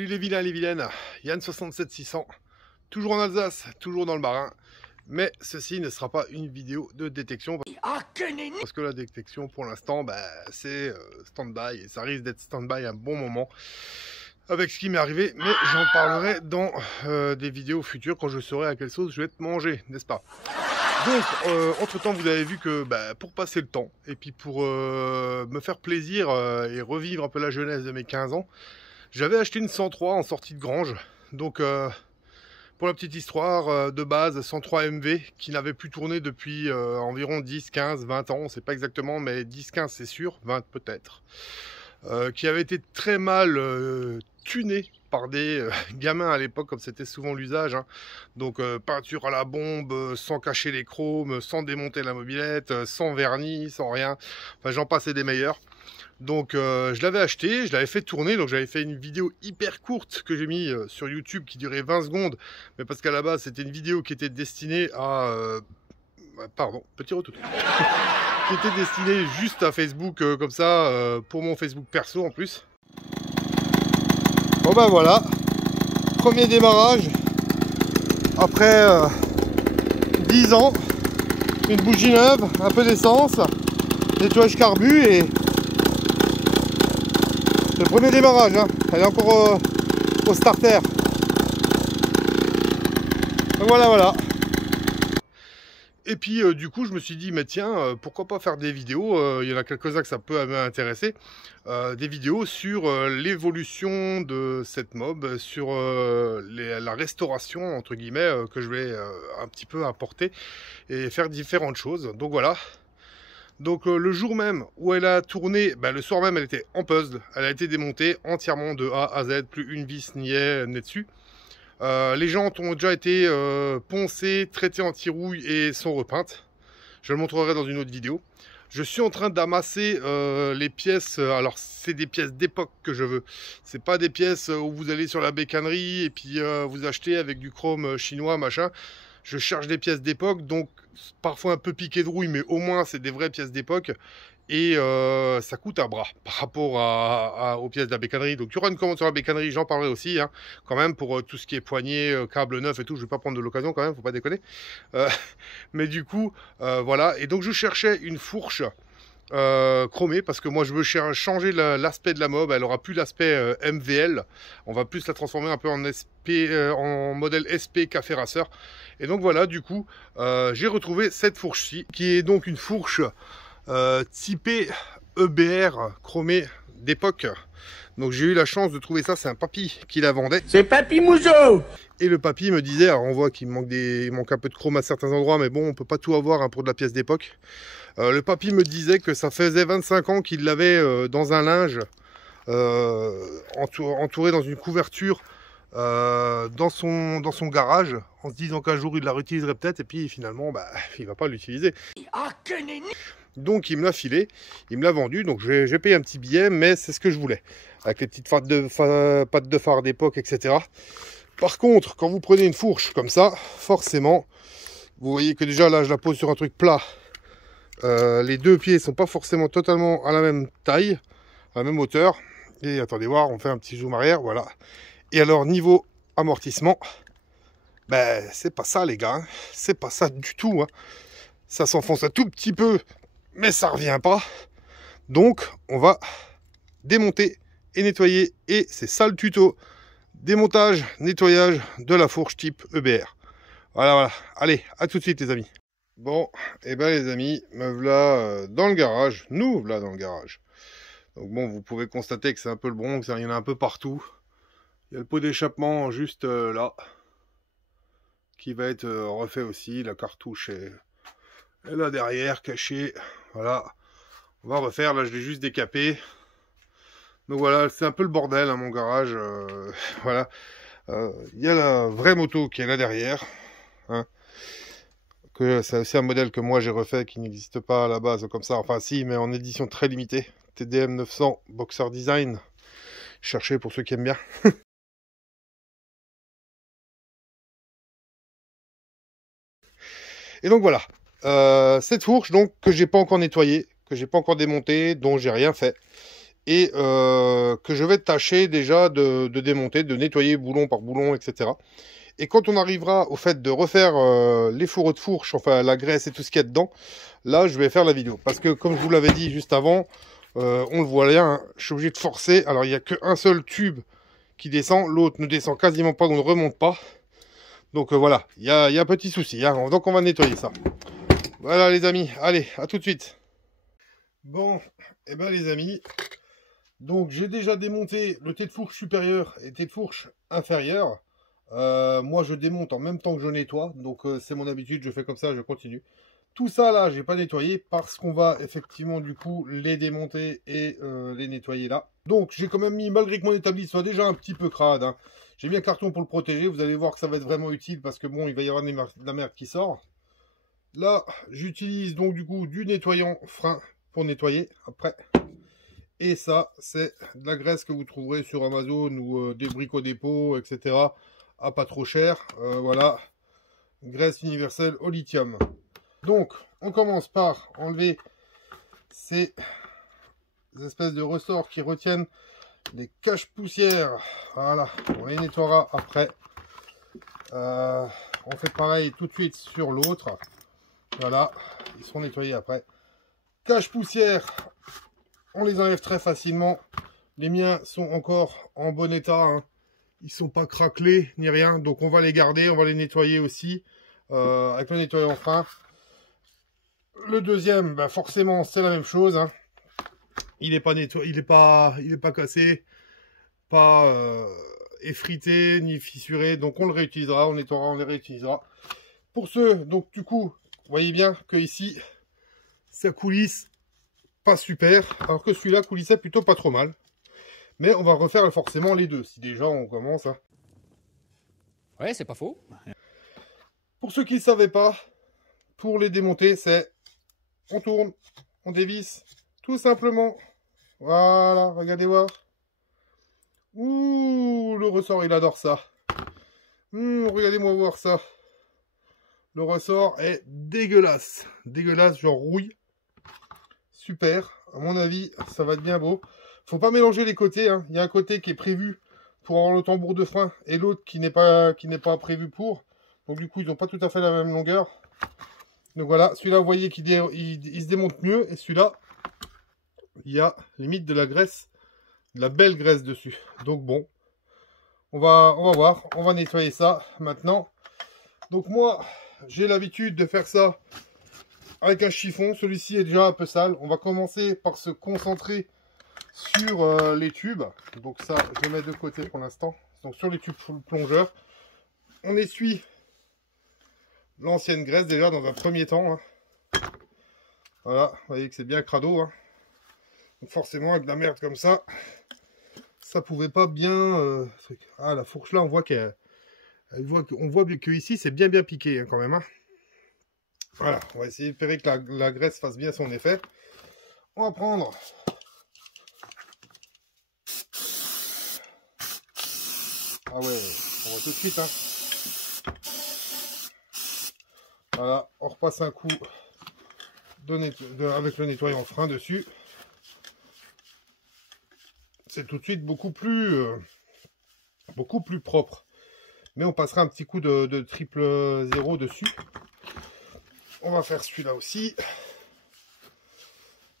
Salut les vilains, les vilaines, Yann 67600, toujours en Alsace, toujours dans le Bas-Rhin, mais ceci ne sera pas une vidéo de détection, parce que la détection pour l'instant, c'est stand-by, et ça risque d'être stand-by un bon moment, avec ce qui m'est arrivé, mais j'en parlerai dans des vidéos futures, quand je saurai à quelle sauce je vais te manger, n'est-ce pas? Donc, entre-temps, vous avez vu que pour passer le temps, et puis pour me faire plaisir et revivre un peu la jeunesse de mes 15 ans, j'avais acheté une 103 en sortie de grange. Donc, pour la petite histoire, de base, 103 MV, qui n'avait plus tourné depuis environ 10, 15, 20 ans, on ne sait pas exactement, mais 10, 15 c'est sûr, 20 peut-être. Qui avait été très mal tuné par des gamins à l'époque, comme c'était souvent l'usage, hein. Donc peinture à la bombe, sans cacher les chromes, sans démonter la mobilette, sans vernis, sans rien, enfin j'en passais des meilleurs. Donc je l'avais acheté, je l'avais fait tourner, donc j'avais fait une vidéo hyper courte que j'ai mis sur YouTube qui durait 20 secondes, mais parce qu'à la base c'était une vidéo qui était destinée à... pardon, petit retour. Qui était destinée juste à Facebook, comme ça, pour mon Facebook perso en plus. Bon voilà, premier démarrage, après 10 ans, une bougie neuve, un peu d'essence, nettoyage carbu et... le premier démarrage, hein. Elle est encore au starter. Donc voilà. Et puis du coup je me suis dit mais tiens, pourquoi pas faire des vidéos, il y en a quelques-uns que ça peut m'intéresser, des vidéos sur l'évolution de cette mob, sur la restauration entre guillemets, que je vais un petit peu apporter et faire différentes choses. Donc voilà. Donc le jour même où elle a tourné, le soir même elle était en puzzle, elle a été démontée entièrement de A à Z, plus une vis n'est dessus. Les jantes ont déjà été poncées, traitées anti-rouille et sont repeintes. Je le montrerai dans une autre vidéo. Je suis en train d'amasser les pièces, alors c'est des pièces d'époque que je veux. C'est pas des pièces où vous allez sur la bécannerie et puis vous achetez avec du chrome chinois, machin. Je cherche des pièces d'époque, donc parfois un peu piqué de rouille, mais au moins c'est des vraies pièces d'époque. Et ça coûte un bras par rapport aux pièces de la bécannerie. Donc il y aura une commande sur la bécannerie, j'en parlerai aussi, hein, quand même, pour tout ce qui est poignée, câble neuf et tout. Je vais pas prendre de l'occasion quand même, faut pas déconner. Mais du coup, voilà. Et donc je cherchais une fourche chromée, parce que moi je veux changer l'aspect de la mob. Elle aura plus l'aspect MVL, on va plus la transformer un peu en SP, en modèle SP café racer. Et donc voilà, du coup j'ai retrouvé cette fourche-ci, qui est donc une fourche typée EBR chromée d'époque. Donc j'ai eu la chance de trouver ça, c'est un papy qui la vendait. C'est Papy Mouzo. Et le papy me disait, alors on voit qu'il manque un peu de chrome à certains endroits, mais bon, on peut pas tout avoir, hein, pour de la pièce d'époque. Le papy me disait que ça faisait 25 ans qu'il l'avait dans un linge, entouré dans une couverture, dans son garage, en se disant qu'un jour il la réutiliserait peut-être, et puis finalement il va pas l'utiliser. Donc il me l'a filé, il me l'a vendu, donc j'ai payé un petit billet, mais c'est ce que je voulais, avec les petites pattes de phare d'époque, etc. Par contre, quand vous prenez une fourche comme ça, forcément, vous voyez que déjà là je la pose sur un truc plat. Les deux pieds sont pas forcément totalement à la même taille, à la même hauteur. Et attendez voir, on fait un petit zoom arrière, voilà. Et alors niveau amortissement, c'est pas ça les gars, hein. C'est pas ça du tout, hein. Ça s'enfonce un tout petit peu, mais ça revient pas. Donc on va démonter et nettoyer, et c'est ça le tuto. Démontage, nettoyage de la fourche type EBR. Voilà. Allez, à tout de suite les amis. Bon, et les amis, me voilà dans le garage. Nous voilà dans le garage. Donc bon, vous pouvez constater que c'est un peu le Bronx, hein, il y en a un peu partout. Il y a le pot d'échappement juste là, qui va être refait aussi. La cartouche est là derrière, cachée. Voilà, on va refaire. Là, je l'ai juste décapé. Donc voilà, c'est un peu le bordel, hein, mon garage. Voilà, il y a la vraie moto qui est là derrière, hein. C'est aussi un modèle que moi j'ai refait, qui n'existe pas à la base comme ça, enfin si, mais en édition très limitée. TDM 900 Boxer Design, cherchez pour ceux qui aiment bien. Et donc voilà, cette fourche donc que j'ai pas encore nettoyée, que j'ai pas encore démontée, dont j'ai rien fait, et que je vais tâcher déjà de démonter, de nettoyer boulon par boulon, etc. Et quand on arrivera au fait de refaire les fourreaux de fourche, enfin la graisse et tout ce qu'il y a dedans, là je vais faire la vidéo. Parce que comme je vous l'avais dit juste avant, on le voit bien, hein, je suis obligé de forcer. Alors il n'y a qu'un seul tube qui descend, l'autre ne descend quasiment pas, donc ne remonte pas. Donc voilà, il y a un petit souci, hein, donc on va nettoyer ça. Voilà les amis, allez, à tout de suite. Bon, et ben les amis, donc j'ai déjà démonté le tête de fourche supérieur et tête de fourche inférieur. Moi je démonte en même temps que je nettoie, donc c'est mon habitude, je fais comme ça, je continue. Tout ça là, j'ai pas nettoyé parce qu'on va effectivement du coup les démonter et les nettoyer là. Donc j'ai quand même mis, malgré que mon établi soit déjà un petit peu crade, hein, j'ai mis un carton pour le protéger. Vous allez voir que ça va être vraiment utile parce que bon, il va y avoir de la merde qui sort. Là, j'utilise donc du coup du nettoyant frein pour nettoyer après. Et ça, c'est de la graisse que vous trouverez sur Amazon ou des bricots dépôt, etc. à pas trop cher. Voilà, graisse universelle au lithium. Donc, on commence par enlever ces espèces de ressorts qui retiennent les caches-poussières. Voilà, on les nettoiera après. On fait pareil tout de suite sur l'autre. Voilà, ils seront nettoyés après. Cache-poussière, on les enlève très facilement. Les miens sont encore en bon état, hein. Ils sont pas craquelés ni rien, donc on va les garder, on va les nettoyer aussi avec le nettoyant frein. Le deuxième, bah forcément c'est la même chose, hein. Il n'est pas nettoyé, il est pas cassé, pas effrité ni fissuré, donc on le réutilisera, on nettoiera, on les réutilisera. Pour ceux, donc du coup, vous voyez bien que ici ça coulisse pas super, alors que celui-là coulissait plutôt pas trop mal. Mais on va refaire forcément les deux, si déjà on commence. Hein. Ouais, c'est pas faux. Pour ceux qui ne savaient pas, pour les démonter, c'est on tourne, on dévisse, tout simplement. Voilà, regardez voir. Ouh, le ressort, il adore ça. Regardez-moi voir ça. Le ressort est dégueulasse. Dégueulasse, genre rouille. Super. À mon avis, ça va être bien beau. Faut pas mélanger les côtés. Hein. Il y a un côté qui est prévu pour avoir le tambour de frein et l'autre qui n'est pas prévu pour. Donc du coup, ils n'ont pas tout à fait la même longueur. Donc voilà, celui-là, vous voyez qu'il il se démonte mieux. Et celui-là, il y a limite de la graisse, de la belle graisse dessus. Donc bon, on va voir. On va nettoyer ça maintenant. Donc moi, j'ai l'habitude de faire ça avec un chiffon. Celui-ci est déjà un peu sale. On va commencer par se concentrer sur les tubes. Donc ça, je le mets de côté pour l'instant. Donc sur les tubes plongeurs, on essuie l'ancienne graisse déjà dans un premier temps. Hein. Voilà, vous voyez que c'est bien crado. Hein. Donc forcément, avec de la merde comme ça, ça pouvait pas bien... Ah, la fourche là, on voit qu'elle... On voit que ici c'est bien piqué hein, quand même. Hein. Voilà, on va essayer d'espérer que la graisse fasse bien son effet. On va prendre ah ouais, on va tout de suite. Hein. Voilà, on repasse un coup avec le nettoyant frein dessus. C'est tout de suite beaucoup plus propre. Mais on passera un petit coup de triple 0 dessus. On va faire celui-là aussi.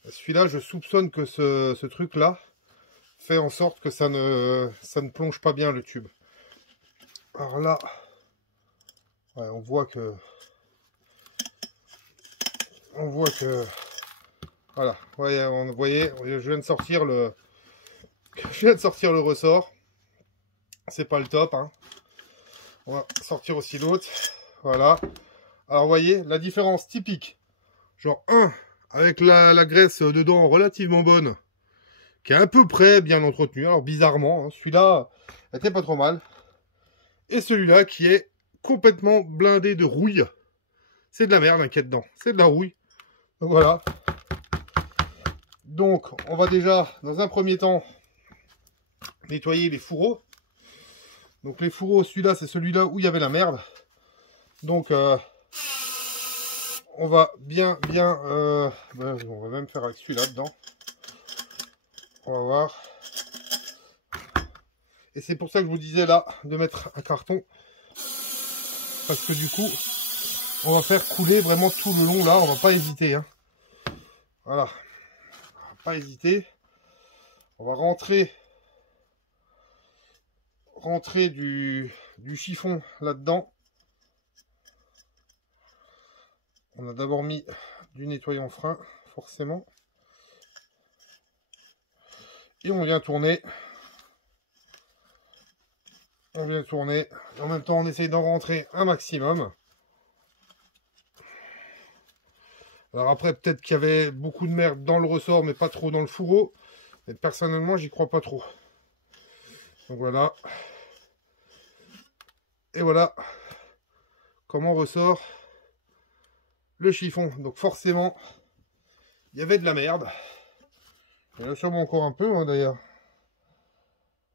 Celui-là, je soupçonne que ce truc-là fait en sorte que ça ne plonge pas bien le tube. Alors là, ouais, on voit que... Voilà, ouais, vous voyez, je viens de sortir le... ressort. C'est pas le top, hein. On va sortir aussi l'autre. Voilà. Alors, vous voyez, la différence typique. Genre, avec la graisse dedans relativement bonne, qui est à peu près bien entretenue. Alors, bizarrement, hein, celui-là était pas trop mal. Et celui-là qui est complètement blindé de rouille. C'est de la merde, hein, qu'il y a dedans. C'est de la rouille. Donc, voilà. Donc, on va déjà, dans un premier temps, nettoyer les fourreaux. Donc, les fourreaux, celui-là, c'est celui-là où il y avait la merde. Donc, on va bien, on va même faire avec celui-là dedans. On va voir. Et c'est pour ça que je vous disais là de mettre un carton. Parce que du coup, on va faire couler vraiment tout le long là. On va pas hésiter. Hein. Voilà. On va pas hésiter. On va rentrer du chiffon là-dedans. On a d'abord mis du nettoyant frein, forcément. Et on vient tourner. On vient tourner. En même temps, on essaye d'en rentrer un maximum. Alors après, peut-être qu'il y avait beaucoup de merde dans le ressort, mais pas trop dans le fourreau. Mais personnellement, j'y crois pas trop. Donc voilà. Et voilà comment ressort le chiffon. Donc forcément, il y avait de la merde. Il y en a sûrement encore un peu, hein, d'ailleurs.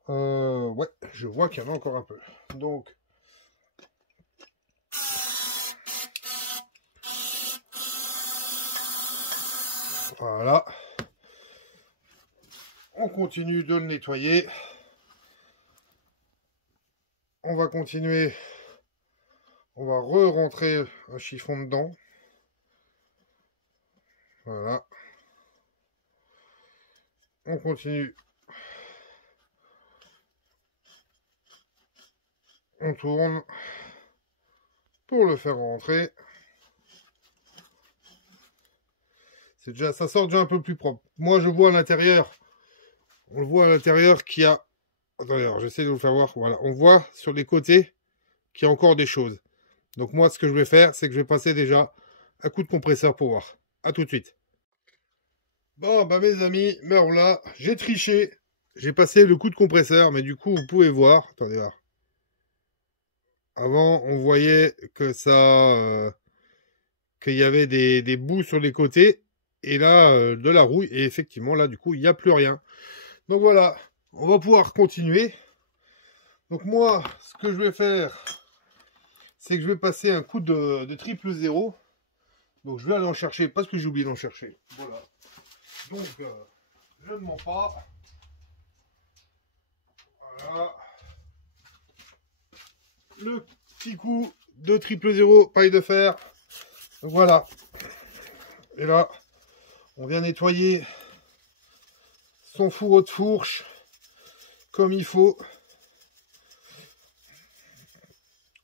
Ouais, je vois qu'il y en a encore un peu. Donc, voilà. On continue de le nettoyer. On va continuer. On va re-rentrer un chiffon dedans. Voilà. On continue. On tourne pour le faire rentrer. C'est déjà, ça sort déjà un peu plus propre. Moi, je vois à l'intérieur. On le voit à l'intérieur qu'il y a. Attendez, alors j'essaie de vous faire voir. Voilà, on voit sur les côtés qu'il y a encore des choses. Donc moi, ce que je vais faire, c'est que je vais passer déjà un coup de compresseur pour voir. À tout de suite. Bon, bah mes amis, me voilà. J'ai triché. J'ai passé le coup de compresseur, mais du coup, vous pouvez voir. Attendez voir. Avant, on voyait que ça, qu'il y avait des bouts sur les côtés, et là, de la rouille. Et effectivement, là, du coup, il n'y a plus rien. Donc voilà, on va pouvoir continuer. Donc moi, ce que je vais faire, c'est que je vais passer un coup de triple zéro. Donc je vais aller en chercher, parce que j'ai oublié d'en chercher. Voilà. Donc, je ne mens pas. Voilà. Le petit coup de triple zéro, paille de fer. Donc voilà. Et là, on vient nettoyer son fourreau de fourche comme il faut.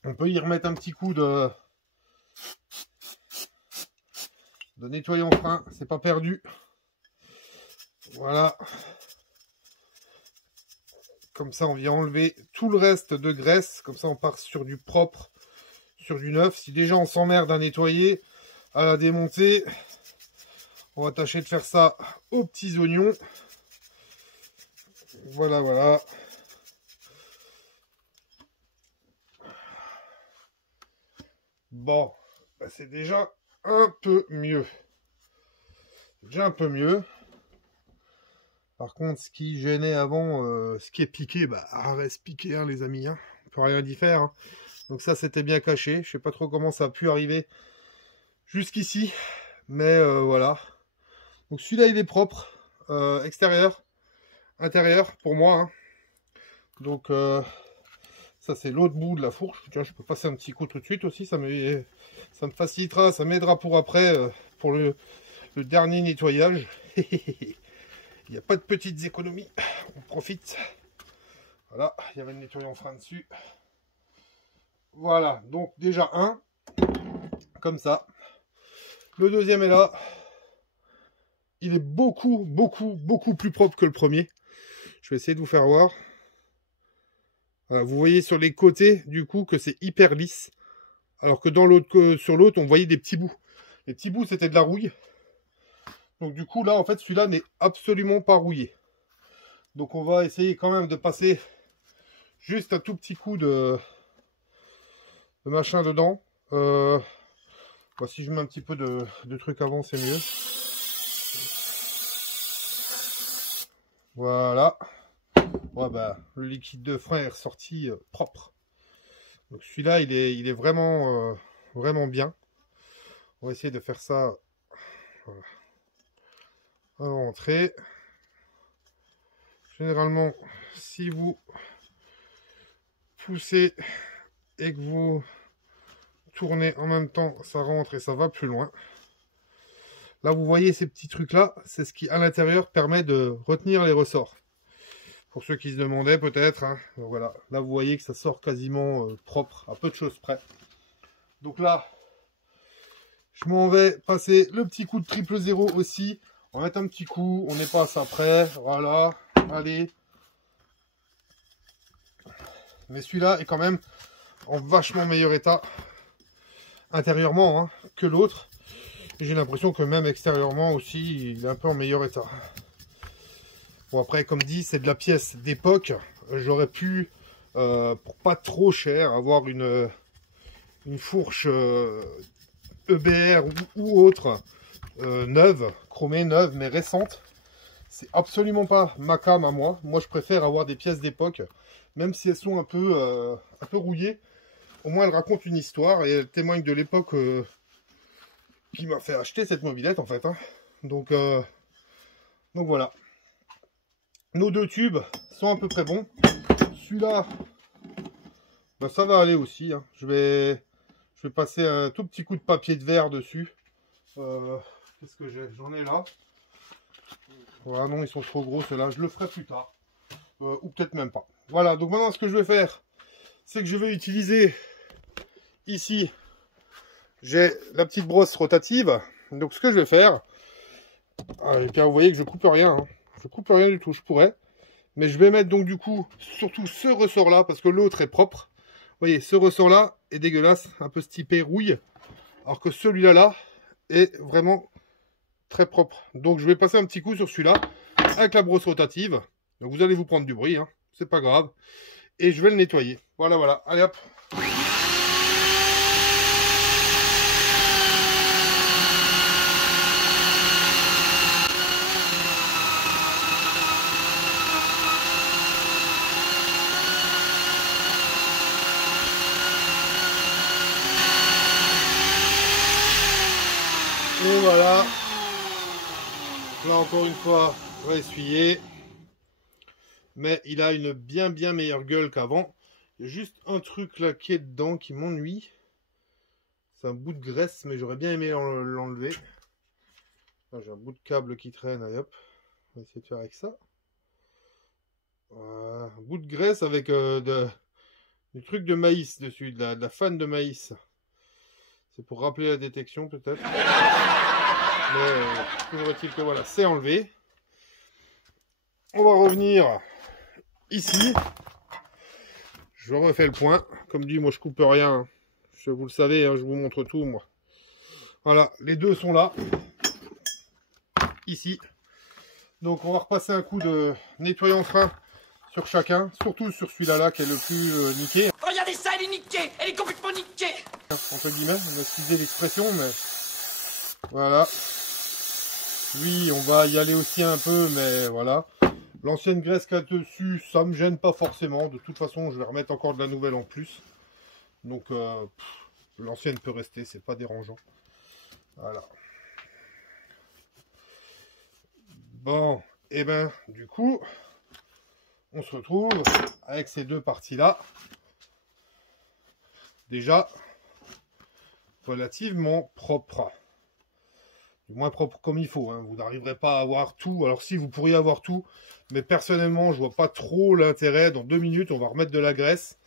On peut y remettre un petit coup de nettoyant frein, c'est pas perdu. Voilà. Comme ça, on vient enlever tout le reste de graisse. Comme ça, on part sur du propre, sur du neuf. Si déjà on s'emmerde à nettoyer, à la démonter, on va tâcher de faire ça aux petits oignons. Voilà, voilà. Bon, bah c'est déjà un peu mieux. Déjà un peu mieux. Par contre, ce qui gênait avant, ce qui est piqué, bah reste piqué, hein, les amis. Hein. On peut rien y faire. Hein. Donc ça, c'était bien caché. Je sais pas trop comment ça a pu arriver jusqu'ici. Mais voilà. Donc celui-là, il est propre. Extérieur. Intérieur, pour moi. Hein. Donc ça, c'est l'autre bout de la fourche. Tiens, je peux passer un petit coup tout de suite aussi. Ça me facilitera, ça m'aidera pour après, pour le dernier nettoyage. Il n'y a pas de petites économies. On profite. Voilà, il y avait le nettoyant frein dessus. Voilà, donc déjà un. Comme ça. Le deuxième est là. Il est beaucoup plus propre que le premier. Je vais essayer de vous faire voir. Voilà, vous voyez sur les côtés, du coup, que c'est hyper lisse. Alors que dans l'autre, sur l'autre, on voyait des petits bouts. Les petits bouts, c'était de la rouille. Donc du coup, là, en fait, celui-là n'est absolument pas rouillé. Donc on va essayer quand même de passer juste un tout petit coup de machin dedans. Bah, si je mets un petit peu de truc avant, c'est mieux. Voilà. Ouais, bah, le liquide de frein est ressorti propre. Donc celui-là, il est vraiment, vraiment bien. On va essayer de faire ça. Voilà. On va rentrer. généralement, si vous poussez et que vous tournez en même temps, ça rentre et ça va plus loin. Là, vous voyez ces petits trucs-là, c'est ce qui, à l'intérieur, permet de retenir les ressorts. Pour ceux qui se demandaient, peut-être. Hein. Donc voilà, là, vous voyez que ça sort quasiment propre, à peu de choses près. Donc là, je m'en vais passer le petit coup de 000 aussi. On va mettre un petit coup, on n'est pas à ça près. Voilà, allez. Mais celui-là est quand même en vachement meilleur état intérieurement hein, que l'autre. J'ai l'impression que même extérieurement aussi, il est un peu en meilleur état. Bon après, comme dit, c'est de la pièce d'époque. J'aurais pu, pour pas trop cher, avoir une fourche EBR ou autre, neuve, chromée, neuve, mais récente. C'est absolument pas ma cam à moi. Moi, je préfère avoir des pièces d'époque, même si elles sont un peu rouillées. Au moins, elles racontent une histoire et elles témoignent de l'époque qui m'a fait acheter cette mobilette en fait. Hein. Donc voilà. Nos deux tubes sont à peu près bons. Celui-là, ben, ça va aller aussi. Hein. Je vais passer un tout petit coup de papier de verre dessus. Qu'est-ce que j'ai? J'en ai là. Voilà, non, ils sont trop gros ceux-là. Je le ferai plus tard. Ou peut-être même pas. Voilà, donc maintenant ce que je vais faire, c'est que je vais utiliser ici, j'ai la petite brosse rotative. Donc ce que je vais faire, et bien vous voyez que je coupe rien. Hein. Je coupe rien du tout, je pourrais. Mais je vais mettre donc du coup, surtout ce ressort-là, parce que l'autre est propre. Vous voyez, ce ressort-là est dégueulasse, un peu typé rouille. Alors que celui-là là est vraiment très propre. Donc je vais passer un petit coup sur celui-là, avec la brosse rotative. Donc vous allez vous prendre du bruit, hein. C'est pas grave. Et je vais le nettoyer. Voilà, voilà. Allez hop. Et voilà. Là encore une fois, on va essuyer. Mais il a une bien meilleure gueule qu'avant. Il y a juste un truc là qui est dedans qui m'ennuie. C'est un bout de graisse, mais j'aurais bien aimé l'enlever. J'ai un bout de câble qui traîne, allez hop. On va essayer de faire avec ça. Voilà. Un bout de graisse avec du truc de maïs dessus, de la fan de maïs. C'est pour rappeler la détection peut-être. Mais toujours est-il que voilà, c'est enlevé. On va revenir ici. Je refais le point. Comme dit, moi je coupe rien. Vous le savez, hein, je vous montre tout moi. Voilà, les deux sont là. Ici. Donc on va repasser un coup de nettoyant frein sur chacun. Surtout sur celui-là qui est le plus niqué. Regardez ça, elle est niquée. Elle est complètement niquée. Entre guillemets, on a excusé l'expression, mais voilà. Lui, on va y aller aussi un peu, mais voilà. L'ancienne graisse qu'il y a dessus, ça me gêne pas forcément. De toute façon, je vais remettre encore de la nouvelle en plus. Donc, l'ancienne peut rester, c'est pas dérangeant. Voilà. Bon, et ben, du coup, on se retrouve avec ces deux parties-là. Déjà, relativement propres. Du moins propre comme il faut. Hein. Vous n'arriverez pas à avoir tout. Alors si, vous pourriez avoir tout. Mais personnellement, je vois pas trop l'intérêt. Dans 2 minutes, on va remettre de la graisse.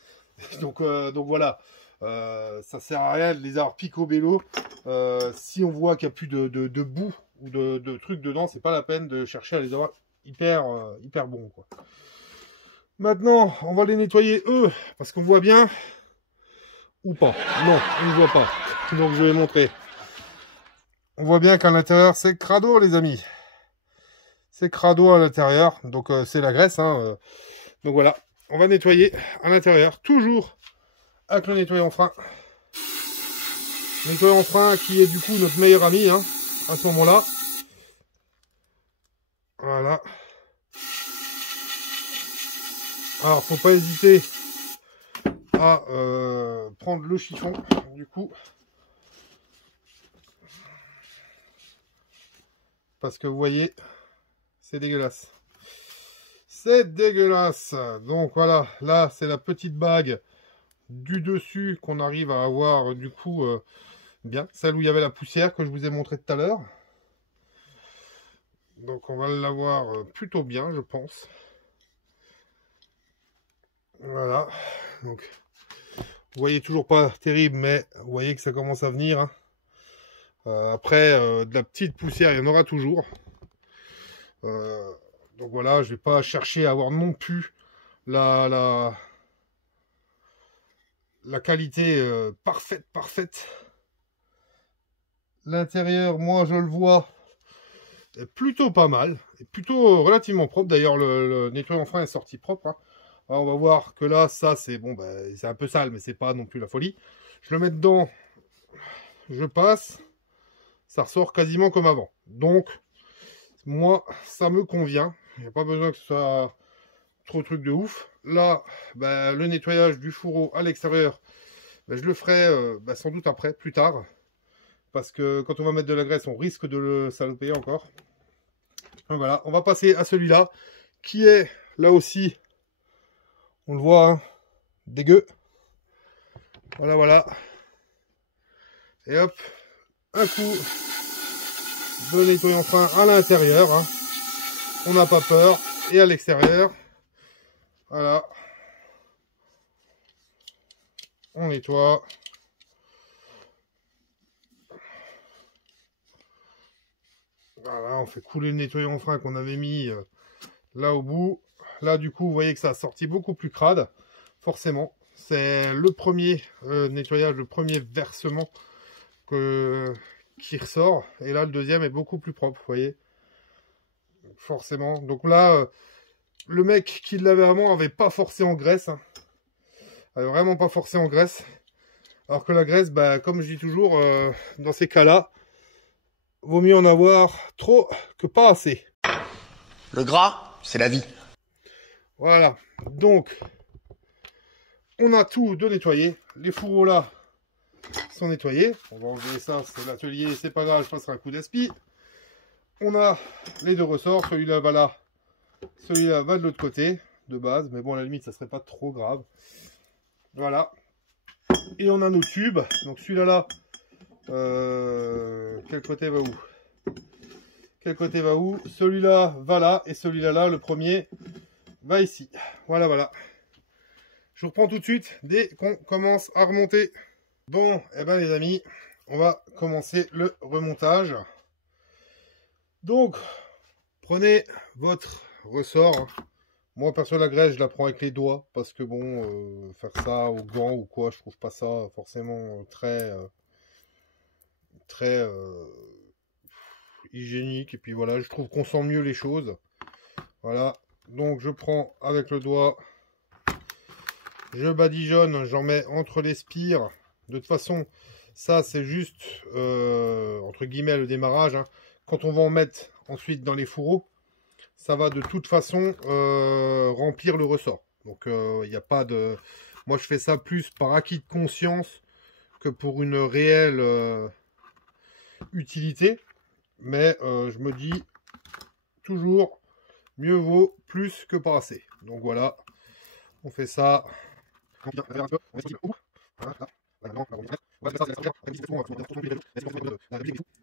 donc voilà. Ça sert à rien de les avoir picobello. Si on voit qu'il n'y a plus de boue ou de trucs dedans, c'est pas la peine de chercher à les avoir hyper bons. Quoi. Maintenant, on va les nettoyer eux. Parce qu'on voit bien. Ou pas. Non, on ne voit pas. Donc je vais montrer. On voit bien qu'à l'intérieur, c'est crado, les amis. C'est crado à l'intérieur. Donc, c'est la graisse. Hein. Donc, voilà. On va nettoyer à l'intérieur. Toujours avec le nettoyant frein. Nettoyant frein qui est du coup notre meilleur ami. Hein, à ce moment-là. Voilà. Alors, faut pas hésiter à prendre le chiffon. Du coup. Parce que vous voyez, c'est dégueulasse. C'est dégueulasse. Donc voilà, là c'est la petite bague du dessus qu'on arrive à avoir du coup bien. Celle où il y avait la poussière que je vous ai montré tout à l'heure. Donc on va l'avoir plutôt bien, je pense. Voilà. Donc vous voyez toujours pas terrible, mais vous voyez que ça commence à venir. Hein. Après, de la petite poussière, il y en aura toujours. Donc voilà, je vais pas chercher à avoir non plus la qualité parfaite. L'intérieur, moi je le vois, est plutôt pas mal, est plutôt relativement propre. D'ailleurs, le nettoyant frein est sorti propre. Hein. Alors, on va voir que là, ça c'est bon, c'est un peu sale, mais c'est pas non plus la folie. Je le mets dedans, je passe, ça ressort quasiment comme avant. Donc, moi, ça me convient. Il n'y a pas besoin que ce soit trop truc de ouf. Là, le nettoyage du fourreau à l'extérieur, je le ferai sans doute après, plus tard. Parce que quand on va mettre de la graisse, on risque de le saloper encore. Donc voilà, on va passer à celui-là, qui est là aussi, on le voit, hein, dégueu. Voilà. Et hop, un coup de nettoyant frein à l'intérieur. Hein. On n'a pas peur. Et à l'extérieur, voilà. On nettoie. Voilà, on fait couler le nettoyant frein qu'on avait mis là au bout. Là, du coup, vous voyez que ça a sorti beaucoup plus crade. Forcément, c'est le premier nettoyage, le premier versement qui ressort. Et là, le deuxième est beaucoup plus propre, vous voyez. Forcément. Donc là, le mec qui l'avait avant avait pas forcé en graisse. Hein. Avait vraiment pas forcé en graisse. Alors que la graisse, comme je dis toujours, dans ces cas-là, vaut mieux en avoir trop que pas assez. Le gras, c'est la vie. Voilà. Donc, on a tout de nettoyer. Les fourreaux là sont nettoyés. On va enlever ça, c'est l'atelier, c'est pas grave, je passerai un coup d'aspi. On a les deux ressorts. Celui-là va là. Celui-là va de l'autre côté, de base. Mais bon, à la limite, ça serait pas trop grave. Voilà. Et on a nos tubes. Donc celui-là, quel côté va où? Quel côté va où? Celui-là va là. Et celui-là, le premier, va ici. Voilà. Je vous reprends tout de suite dès qu'on commence à remonter. Bon, les amis, on va commencer le remontage. Donc, prenez votre ressort. Hein. Moi, perso, la graisse, je la prends avec les doigts. Parce que bon, faire ça au gant ou quoi, je trouve pas ça forcément très hygiénique. Et puis voilà, je trouve qu'on sent mieux les choses. Voilà. Donc, je prends avec le doigt. Je badigeonne, j'en mets entre les spires. De toute façon, ça, c'est juste, entre guillemets, le démarrage. Hein. Quand on va en mettre ensuite dans les fourreaux, ça va de toute façon remplir le ressort. Donc, il n'y a pas de... Moi, je fais ça plus par acquis de conscience que pour une réelle utilité. Mais je me dis toujours, mieux vaut plus que pas assez. Donc, voilà. On fait ça.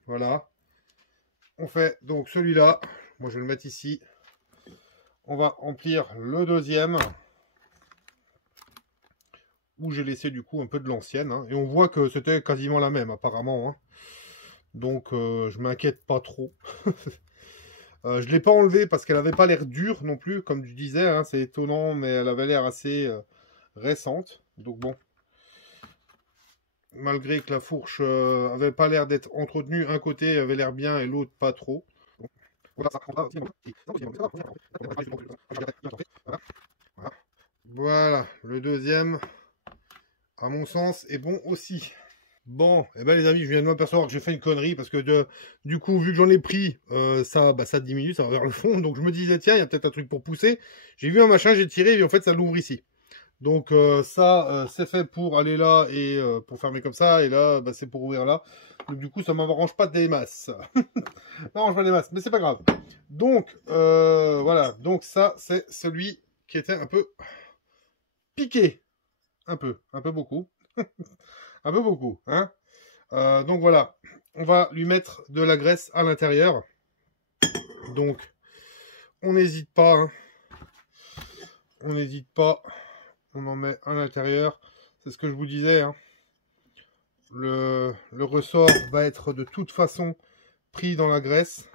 Voilà. On fait donc celui-là. Moi, je vais le mettre ici. On va remplir le deuxième. Où j'ai laissé du coup un peu de l'ancienne. Hein. Et on voit que c'était quasiment la même apparemment. Hein. Donc, je m'inquiète pas trop. Je ne l'ai pas enlevée parce qu'elle n'avait pas l'air dure non plus. Comme je disais, hein, c'est étonnant, mais elle avait l'air assez récente. Donc bon. Malgré que la fourche avait pas l'air d'être entretenue, un côté avait l'air bien et l'autre pas trop. Voilà, le deuxième, à mon sens, est bon aussi. Bon, les amis, je viens de m'apercevoir que j'ai fait une connerie parce que du coup, vu que j'en ai pris, ça diminue, ça va vers le fond. Donc je me disais, tiens, il y a peut-être un truc pour pousser. J'ai vu un machin, j'ai tiré et en fait, ça l'ouvre ici. Donc ça, c'est fait pour aller là et pour fermer comme ça. Et là, bah, c'est pour ouvrir là. Donc du coup, ça ne m'arrange pas des masses. Ça m'arrange pas des masses, mais c'est pas grave. Donc, voilà. Donc ça, c'est celui qui était un peu piqué. Un peu beaucoup. Un peu beaucoup, hein. Donc voilà. On va lui mettre de la graisse à l'intérieur. Donc, on n'hésite pas, hein. On n'hésite pas. On en met à l'intérieur. C'est ce que je vous disais, hein. Le ressort va être de toute façon pris dans la graisse.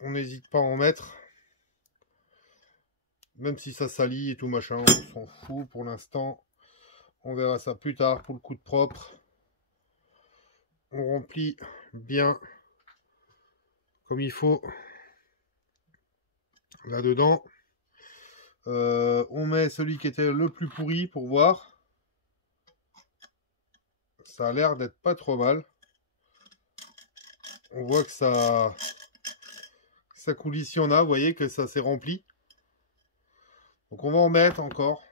On n'hésite pas à en mettre. Même si ça salit et tout machin, on s'en fout pour l'instant. On verra ça plus tard pour le coup de propre. On remplit bien comme il faut là-dedans. On met celui qui était le plus pourri pour voir. Ça a l'air d'être pas trop mal. On voit que ça coulisse si on a. Vous voyez que ça s'est rempli. Donc on va en mettre encore.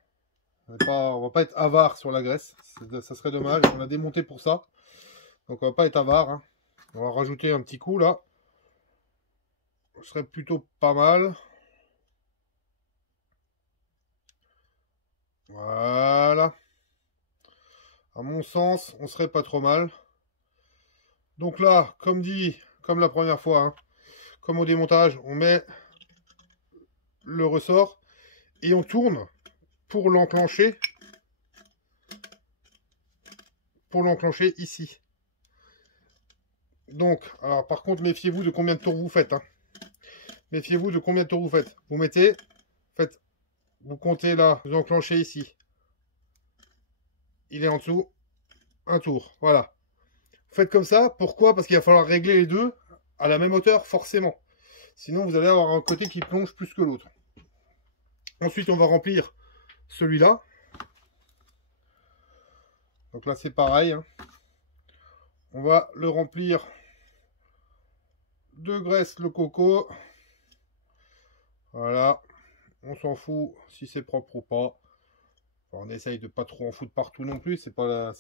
On va pas être avare sur la graisse. Ça serait dommage. On a démonté pour ça. Donc on va pas être avare, hein. On va rajouter un petit coup là. Ce serait plutôt pas mal. Voilà. À mon sens, on serait pas trop mal. Donc là, comme dit, comme la première fois, hein, comme au démontage, on met le ressort et on tourne pour l'enclencher. Pour l'enclencher ici. Donc, alors par contre, méfiez-vous de combien de tours vous faites, hein. Méfiez-vous de combien de tours vous faites. Vous mettez, vous comptez là, vous enclenchez ici. Il est en dessous, un tour, voilà. Faites comme ça, pourquoi? Parce qu'il va falloir régler les deux à la même hauteur, forcément. Sinon, vous allez avoir un côté qui plonge plus que l'autre. Ensuite, on va remplir celui-là. Donc là, c'est pareil, hein. On va le remplir de graisse le coco. Voilà. On s'en fout si c'est propre ou pas. On essaye de pas trop en foutre partout non plus. C'est pas la.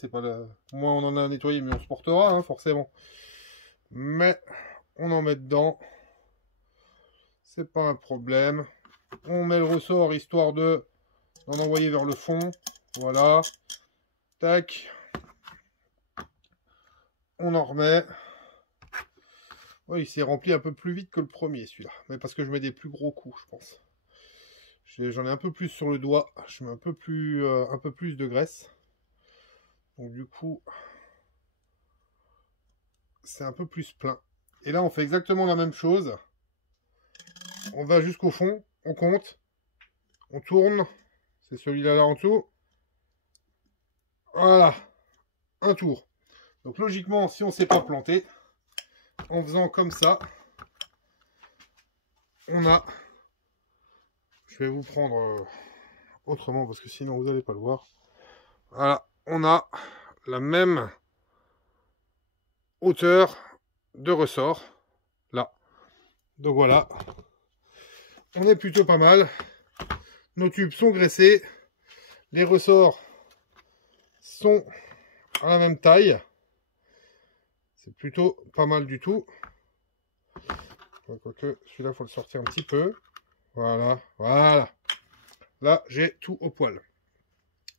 Moins on en a nettoyé, mieux on se portera, hein, forcément. Mais on en met dedans. C'est pas un problème. On met le ressort histoire de d'en envoyer vers le fond. Voilà. Tac. On en remet. Oui, il s'est rempli un peu plus vite que le premier, celui-là. Mais parce que je mets des plus gros coups, je pense. J'en ai un peu plus sur le doigt. Je mets un peu plus de graisse. Donc du coup, c'est un peu plus plein. Et là, on fait exactement la même chose. On va jusqu'au fond. On compte. On tourne. C'est celui-là là en dessous. Voilà. Un tour. Donc logiquement, si on ne s'est pas planté, en faisant comme ça, on a... Je vais vous prendre autrement parce que sinon vous n'allez pas le voir. Voilà, on a la même hauteur de ressort là. Donc voilà, on est plutôt pas mal. Nos tubes sont graissés, les ressorts sont à la même taille. C'est plutôt pas mal du tout. Quoique celui-là, il faut le sortir un petit peu. Voilà, voilà. Là, j'ai tout au poil.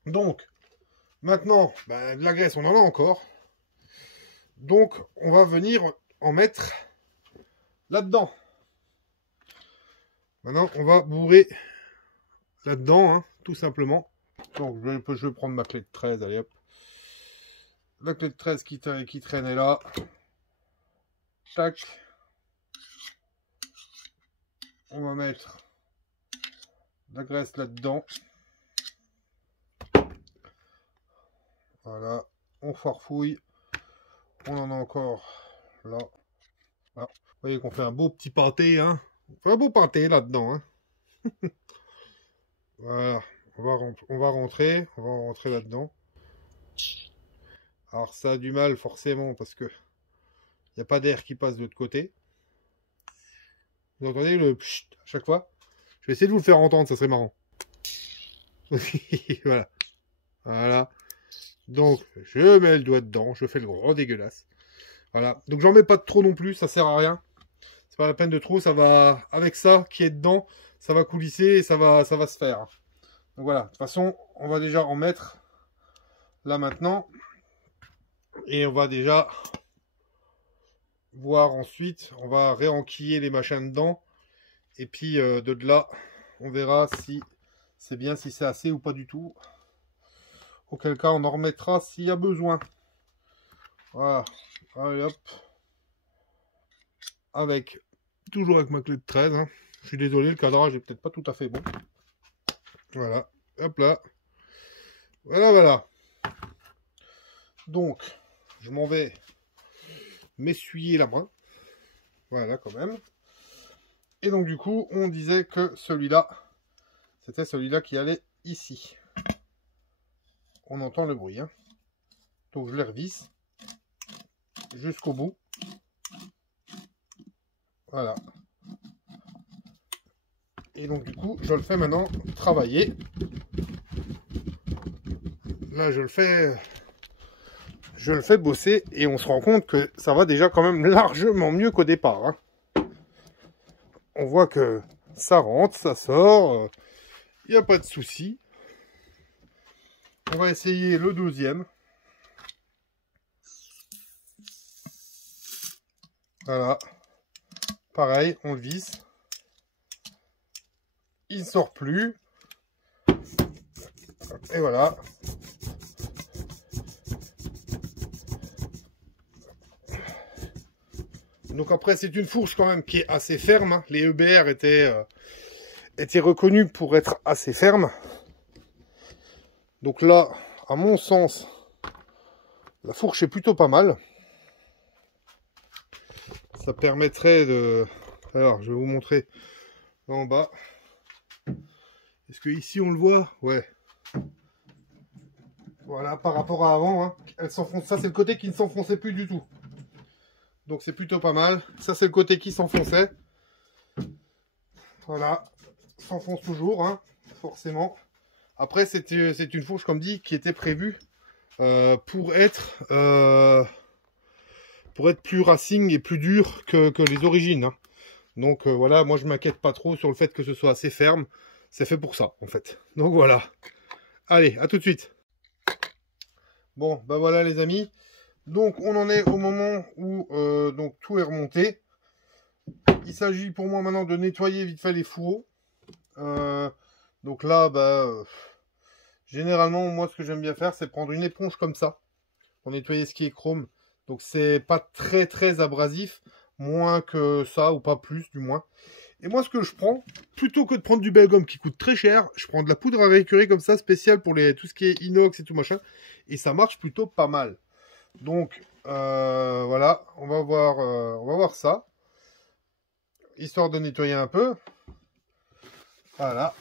Donc, maintenant, ben, de la graisse, on en a encore. Donc, on va venir en mettre là-dedans. Maintenant, on va bourrer là-dedans, hein, tout simplement. Donc, je vais prendre ma clé de 13, allez hop. La clé de 13 qui traînait là. Tac. On va mettre la graisse là-dedans. Voilà. On farfouille. On en a encore là. Voilà. Vous voyez qu'on fait un beau petit pâté, hein. On fait un beau pâté là-dedans, hein. Voilà. On va rentrer là-dedans. Alors ça a du mal forcément parce que il n'y a pas d'air qui passe de l'autre côté. Vous entendez le pchit à chaque fois? Je vais essayer de vous le faire entendre, ça serait marrant. Voilà. Voilà. Donc, je mets le doigt dedans, je fais le gros dégueulasse. Voilà. Donc, j'en mets pas trop non plus, ça sert à rien. C'est pas la peine de trop, ça va, avec ça qui est dedans, ça va coulisser et ça va se faire. Donc voilà, de toute façon, on va déjà en mettre là maintenant. Et on va déjà voir ensuite, on va réenquiller les machins dedans. Et puis de là, on verra si c'est bien, si c'est assez ou pas du tout. Auquel cas, on en remettra s'il y a besoin. Voilà. Allez hop. Toujours avec ma clé de 13. Hein. Je suis désolé, le cadrage est peut-être pas tout à fait bon. Voilà. Hop là. Voilà, voilà. Donc, je m'en vais m'essuyer la main. Voilà, quand même. Et donc, du coup, on disait que celui-là, c'était celui-là qui allait ici. On entend le bruit. Hein. Donc, je les revisse jusqu'au bout. Voilà. Et donc, du coup, je le fais maintenant travailler. Là, je le fais bosser et on se rend compte que ça va déjà quand même largement mieux qu'au départ. Hein. On voit que ça rentre, ça sort, il n'y a pas de souci. On va essayer le deuxième. Voilà. Pareil, on le visse. Il ne sort plus. Et voilà. Donc après, c'est une fourche quand même qui est assez ferme. Hein. Les EBR étaient reconnus pour être assez fermes. Donc là, à mon sens, la fourche est plutôt pas mal. Ça permettrait de... Alors, je vais vous montrer en bas. Est-ce que ici on le voit? Ouais. Voilà, par rapport à avant, hein, elle s'enfonce. Ça, c'est le côté qui ne s'enfonçait plus du tout. Donc c'est plutôt pas mal. Ça, c'est le côté qui s'enfonçait. Voilà, s'enfonce toujours, hein, forcément. Après, c'est une fourche, comme dit, qui était prévue pour être plus racing et plus dur que les origines. Hein. Donc voilà, moi je m'inquiète pas trop sur le fait que ce soit assez ferme. C'est fait pour ça, en fait. Donc voilà. Allez, à tout de suite. Bon, ben voilà les amis. Donc on en est au moment où donc tout est remonté. Il s'agit pour moi maintenant de nettoyer vite fait les fourreaux. Donc là, généralement, moi ce que j'aime bien faire, c'est prendre une éponge comme ça pour nettoyer ce qui est chrome. Donc c'est pas très très abrasif, moins que ça ou pas plus du moins. Et moi ce que je prends, plutôt que de prendre du Belgum qui coûte très cher, je prends de la poudre à récurer comme ça, spéciale pour tout ce qui est inox et tout machin. Et ça marche plutôt pas mal. Donc voilà, on va voir ça. Histoire de nettoyer un peu. Voilà.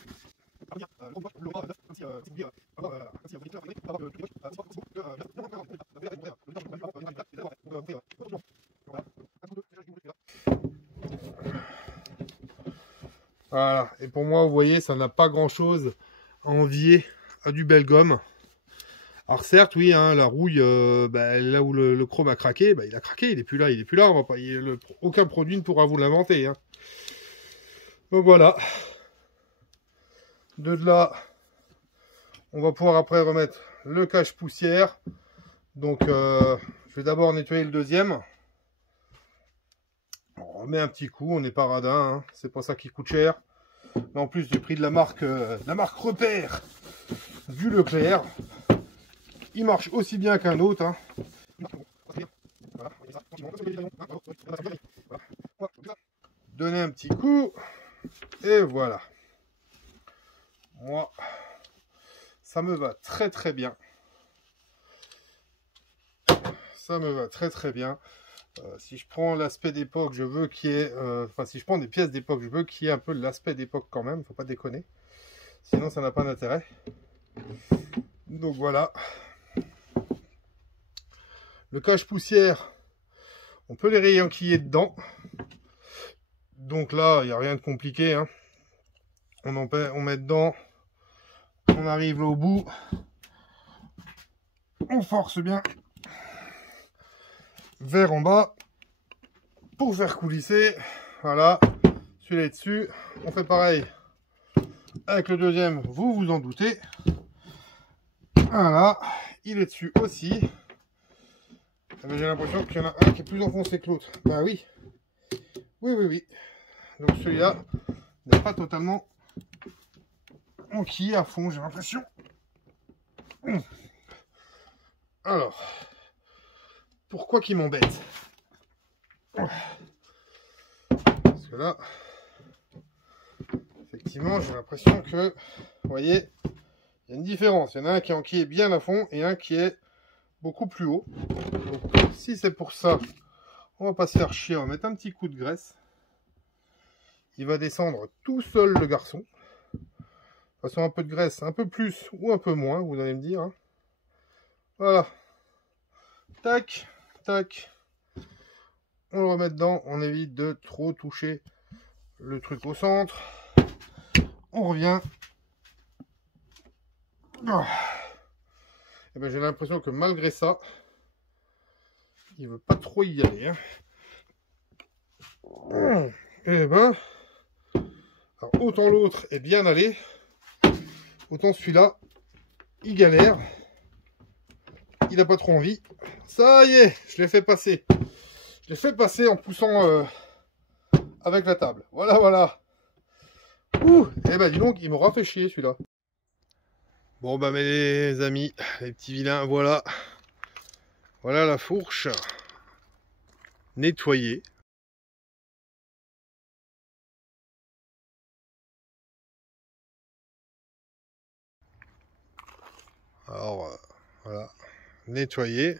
Voilà. Et pour moi, vous voyez, ça n'a pas grand-chose à envier à du Belgum. Alors certes, oui, hein, la rouille, là où le chrome a craqué, il a craqué, il est plus là. On va pas, aucun produit ne pourra vous l'inventer. Hein. Donc voilà. De là, on va pouvoir après remettre le cache-poussière. Donc, je vais d'abord nettoyer le deuxième. On remet un petit coup, on n'est pas radin, hein. C'est pas ça qui coûte cher. Mais en plus, j'ai pris de la marque Repère du Leclerc. Il marche aussi bien qu'un autre. Hein. Donner un petit coup. Et voilà. Moi, ça me va très très bien. Ça me va très très bien. Si je prends l'aspect d'époque, je veux qu'il y ait... si je prends des pièces d'époque, je veux qu'il y ait un peu l'aspect d'époque quand même. Faut pas déconner. Sinon, ça n'a pas d'intérêt. Donc voilà. Le cache-poussière, on peut les réenquiller dedans. Donc là, il n'y a rien de compliqué. Hein. On met dedans On arrive là au bout. On force bien vers en bas pour faire coulisser. Voilà, celui-là est dessus. On fait pareil avec le deuxième, vous vous en doutez. Voilà, il est dessus aussi. J'ai l'impression qu'il y en a un qui est plus enfoncé que l'autre. Bah oui. Oui. Donc celui-là n'est pas totalement enquillé à fond, j'ai l'impression. Alors, pourquoi qu'il m'embête? Parce que là, effectivement, j'ai l'impression que, vous voyez, il y a une différence. Il y en a un qui est enquillé bien à fond et un qui est beaucoup plus haut. Donc, si c'est pour ça, on va pas se faire chier, on va mettre un petit coup de graisse. Il va descendre tout seul le garçon. De toute façon, un peu de graisse, un peu plus ou un peu moins, vous allez me dire. Hein. Voilà. Tac, tac. On le remet dedans, on évite de trop toucher le truc au centre. On revient. Et ben, j'ai l'impression que malgré ça, il veut pas trop y aller. Hein. Et ben, alors, autant l'autre est bien allé, autant celui-là, il galère. Il n'a pas trop envie. Ça y est, je l'ai fait passer. Je l'ai fait passer en poussant avec la table. Voilà. Ouh, et ben dis donc, il m'aura fait chier celui-là. Bon bah mes amis, les petits vilains, voilà. Voilà la fourche nettoyée. Alors voilà, nettoyée.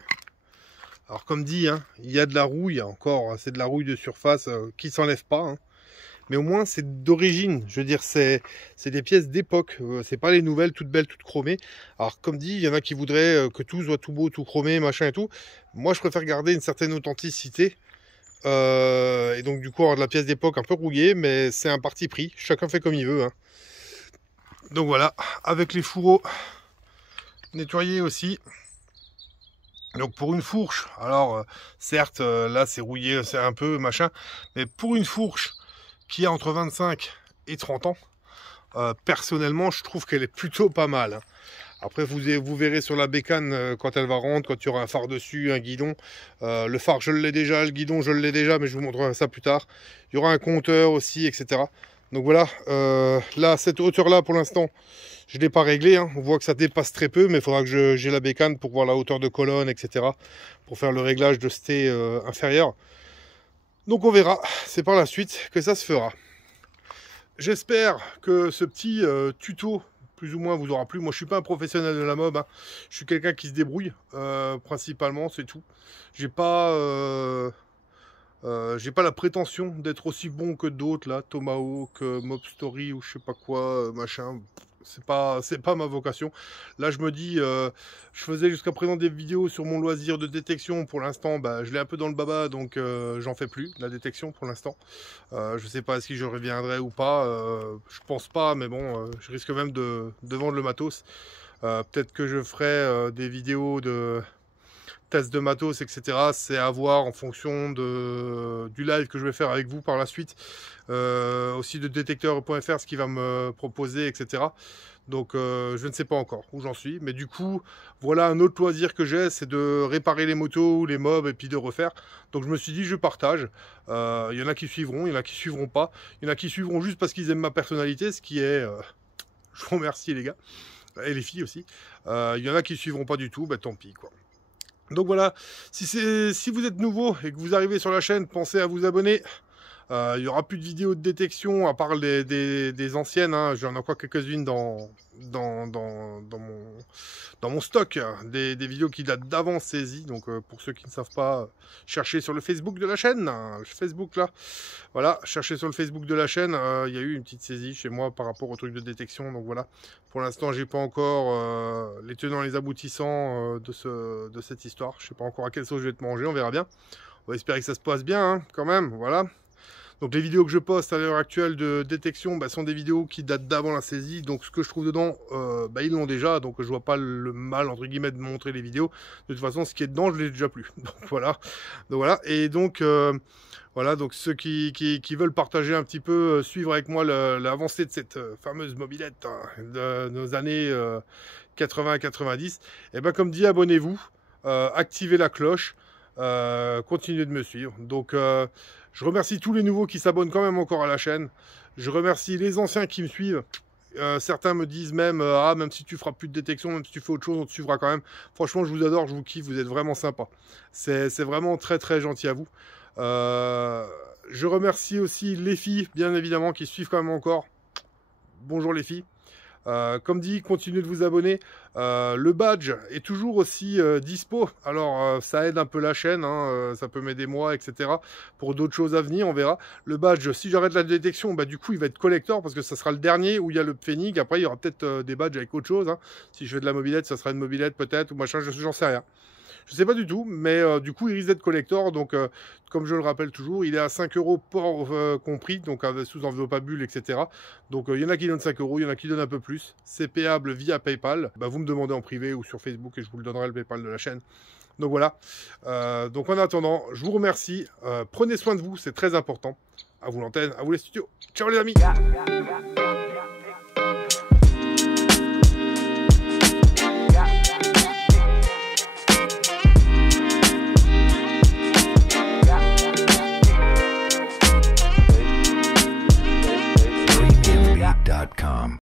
Alors comme dit, hein, il y a de la rouille encore, c'est de la rouille de surface qui s'enlève pas. Hein. Mais au moins c'est d'origine, je veux dire c'est des pièces d'époque, c'est pas les nouvelles toutes belles, toutes chromées. Alors comme dit, il y en a qui voudraient que tout soit tout beau, tout chromé, machin et tout. Moi je préfère garder une certaine authenticité. Et donc du coup avoir de la pièce d'époque un peu rouillée, mais c'est un parti pris, chacun fait comme il veut. Hein. Donc voilà, avec les fourreaux nettoyés aussi. Donc pour une fourche, alors certes là c'est rouillé, c'est un peu machin, mais pour une fourche qui a entre 25 et 30 ans, personnellement je trouve qu'elle est plutôt pas mal. Hein. Après vous verrez sur la bécane quand elle va rendre, quand il y aura un phare dessus, un guidon. Le phare je l'ai déjà, le guidon je l'ai déjà, mais je vous montrerai ça plus tard. Il y aura un compteur aussi, etc. Donc voilà, là cette hauteur là pour l'instant je ne l'ai pas réglé, hein. On voit que ça dépasse très peu, mais il faudra que j'ai la bécane pour voir la hauteur de colonne, etc. Pour faire le réglage de sté inférieur. Donc on verra, c'est par la suite que ça se fera. J'espère que ce petit tuto, plus ou moins, vous aura plu. Moi je suis pas un professionnel de la mob, hein. Je suis quelqu'un qui se débrouille, principalement, c'est tout. J'ai pas la prétention d'être aussi bon que d'autres, là, Tomahawk, Mob Story ou je sais pas quoi, machin. C'est pas ma vocation. Là, je me dis, je faisais jusqu'à présent des vidéos sur mon loisir de détection. Pour l'instant, bah, je l'ai un peu dans le baba, donc j'en fais plus, la détection, pour l'instant. Je sais pas si je reviendrai ou pas. Je pense pas, mais bon, je risque même de vendre le matos. Peut-être que je ferai des vidéos de test de matos, etc. C'est à voir en fonction du live que je vais faire avec vous par la suite. Aussi de détecteur.fr, ce qu'il va me proposer, etc. Donc je ne sais pas encore où j'en suis. Mais du coup, voilà un autre loisir que j'ai, c'est de réparer les motos ou les mobs et puis de refaire. Donc je me suis dit, je partage. Il y en a qui suivront, il y en a qui suivront pas. Il y en a qui suivront juste parce qu'ils aiment ma personnalité, ce qui est... je vous remercie les gars. Et les filles aussi. Il y en a qui suivront pas du tout, bah tant pis quoi. Donc voilà, si vous êtes nouveau et que vous arrivez sur la chaîne, pensez à vous abonner. Il n'y aura plus de vidéos de détection à part des anciennes. Hein. J'en ai encore quelques-unes dans mon stock. Des vidéos qui datent d'avant saisie. Donc pour ceux qui ne savent pas, cherchez sur le Facebook de la chaîne. Hein, le Facebook là. Voilà, cherchez sur le Facebook de la chaîne. Il y a eu une petite saisie chez moi par rapport au truc de détection. Donc voilà, pour l'instant, j'ai pas encore les tenants et les aboutissants de cette histoire. Je sais pas encore à quelle sauce je vais te manger. On verra bien. On va espérer que ça se passe bien hein, quand même. Voilà. Donc les vidéos que je poste à l'heure actuelle de détection sont des vidéos qui datent d'avant la saisie. Donc ce que je trouve dedans, ils l'ont déjà. Donc je vois pas le mal entre guillemets de montrer les vidéos. De toute façon, ce qui est dedans, je l'ai déjà plus. Donc voilà. Et donc voilà, donc ceux qui veulent partager un petit peu, suivre avec moi l'avancée de cette fameuse mobilette de nos années 80-90, et comme dit, abonnez-vous, activez la cloche, continuez de me suivre. Donc je remercie tous les nouveaux qui s'abonnent quand même encore à la chaîne. Je remercie les anciens qui me suivent. Certains me disent même, même si tu feras plus de détection, même si tu fais autre chose, on te suivra quand même. Franchement, je vous adore, je vous kiffe, vous êtes vraiment sympa. C'est vraiment très très gentil à vous. Je remercie aussi les filles, bien évidemment, qui suivent quand même encore. Bonjour les filles. Comme dit, continuez de vous abonner. Le badge est toujours aussi dispo. Alors, ça aide un peu la chaîne, hein, ça peut m'aider moi, etc. Pour d'autres choses à venir, on verra. Le badge, si j'arrête la détection, du coup, il va être collector parce que ça sera le dernier où il y a le pfennig. Après, il y aura peut-être des badges avec autre chose. Hein. Si je fais de la mobilette, ça sera une mobilette peut-être ou machin, j'en sais rien. Je sais pas du tout, mais du coup, il risque d'être collector. Donc, comme je le rappelle toujours, il est à 5 € port compris, donc sous enveloppe à bulle, etc. Donc, il y en a qui donnent 5 €, il y en a qui donnent un peu plus. C'est payable via PayPal. Vous me demandez en privé ou sur Facebook et je vous le donnerai, le PayPal de la chaîne. Donc, voilà. Donc, en attendant, je vous remercie. Prenez soin de vous, c'est très important. À vous l'antenne, à vous les studios. Ciao les amis!